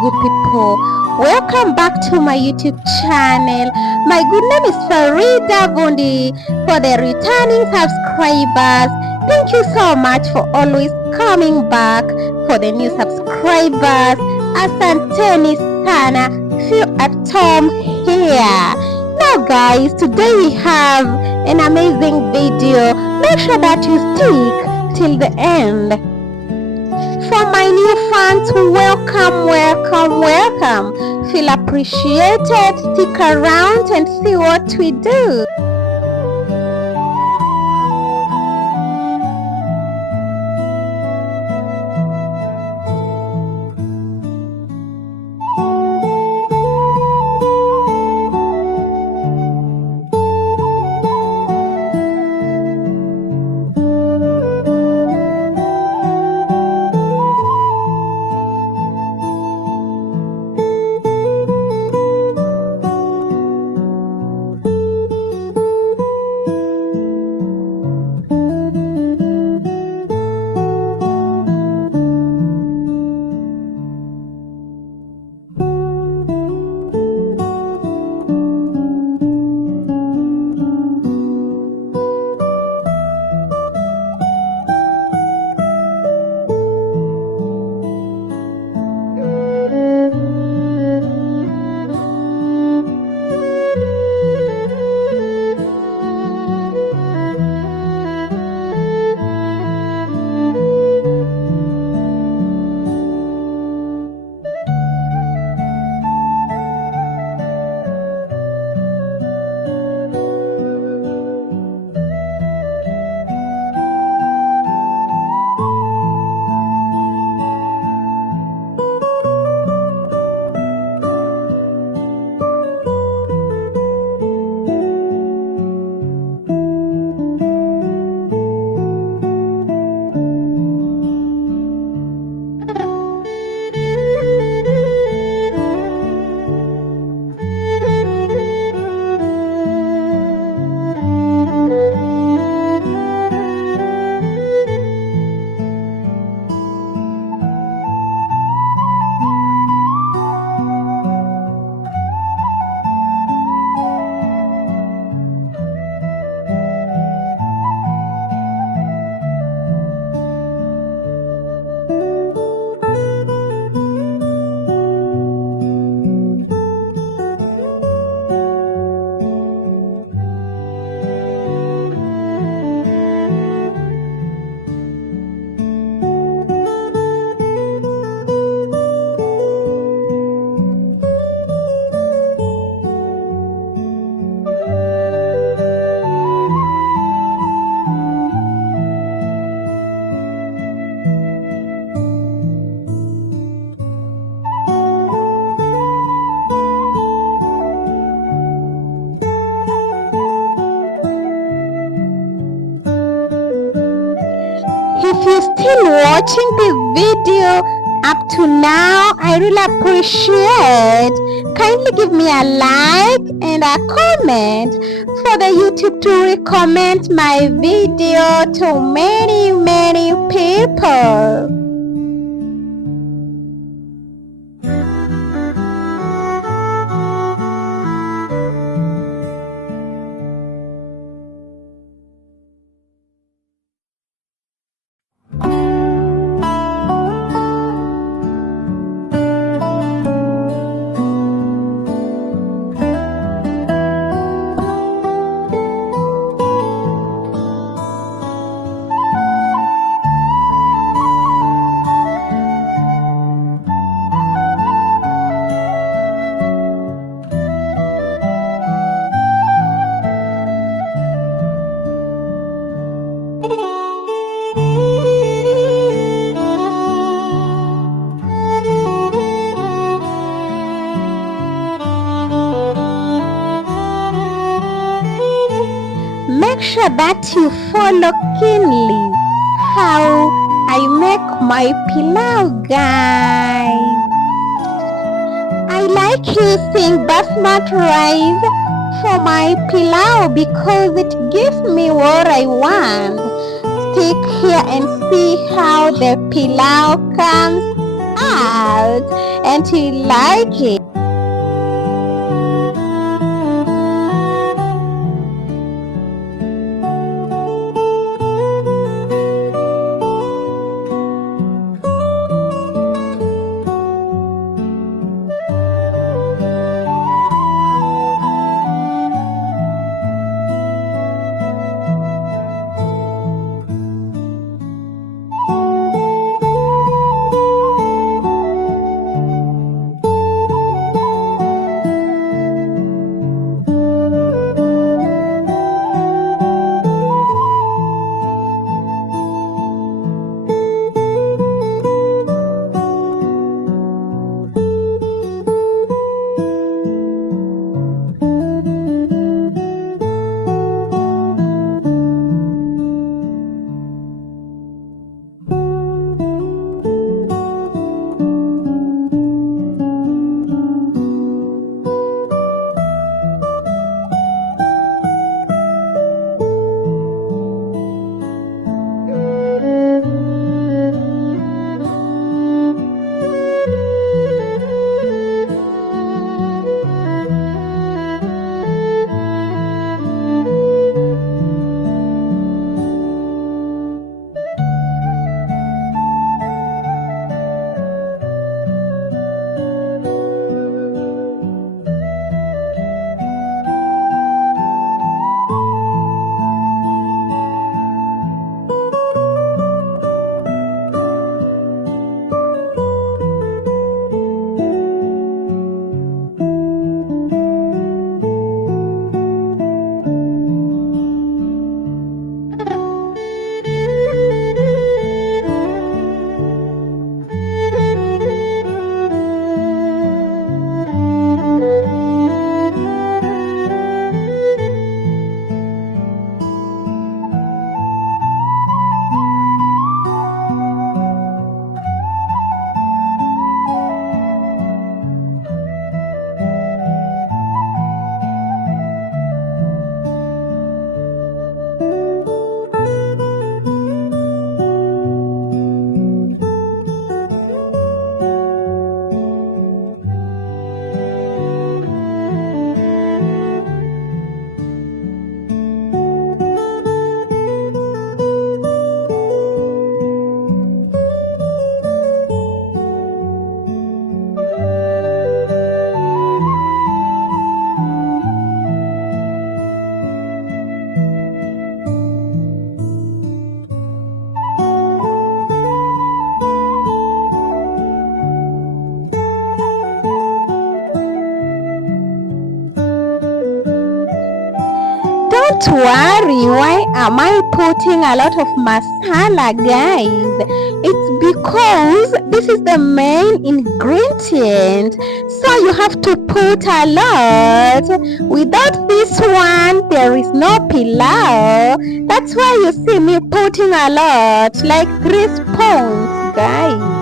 good people. Welcome back to my YouTube channel. My good name is Farida Bundi. For the returning subscribers, thank you so much for always coming back. For the new subscribers, asanteni sana. Feel at home here. Now guys, today we have an amazing video. Make sure that you stick till the end. For my new fans, welcome. Feel appreciated. Stick around and see what we do. If you're still watching this video up to now, I really appreciate. Kindly give me a like and a comment for the YouTube to recommend my video to many people. Make sure that you follow keenly how I make my pilau, guys. I like using basmati rice for my pilau because it gives me what I want. Stick here and see how the pilau comes out until you like it. Don't worry, why am I putting a lot of masala, guys? It's because this is the main ingredient, so you have to put a lot. Without this one, there is no pilau. That's why you see me putting a lot, like 3 spoons, guys.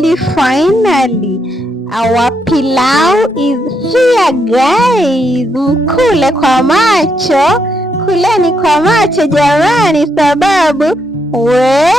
finally, our pilau is here guys. Mkule kwa macho, kuleni kwa macho jamani, sababu we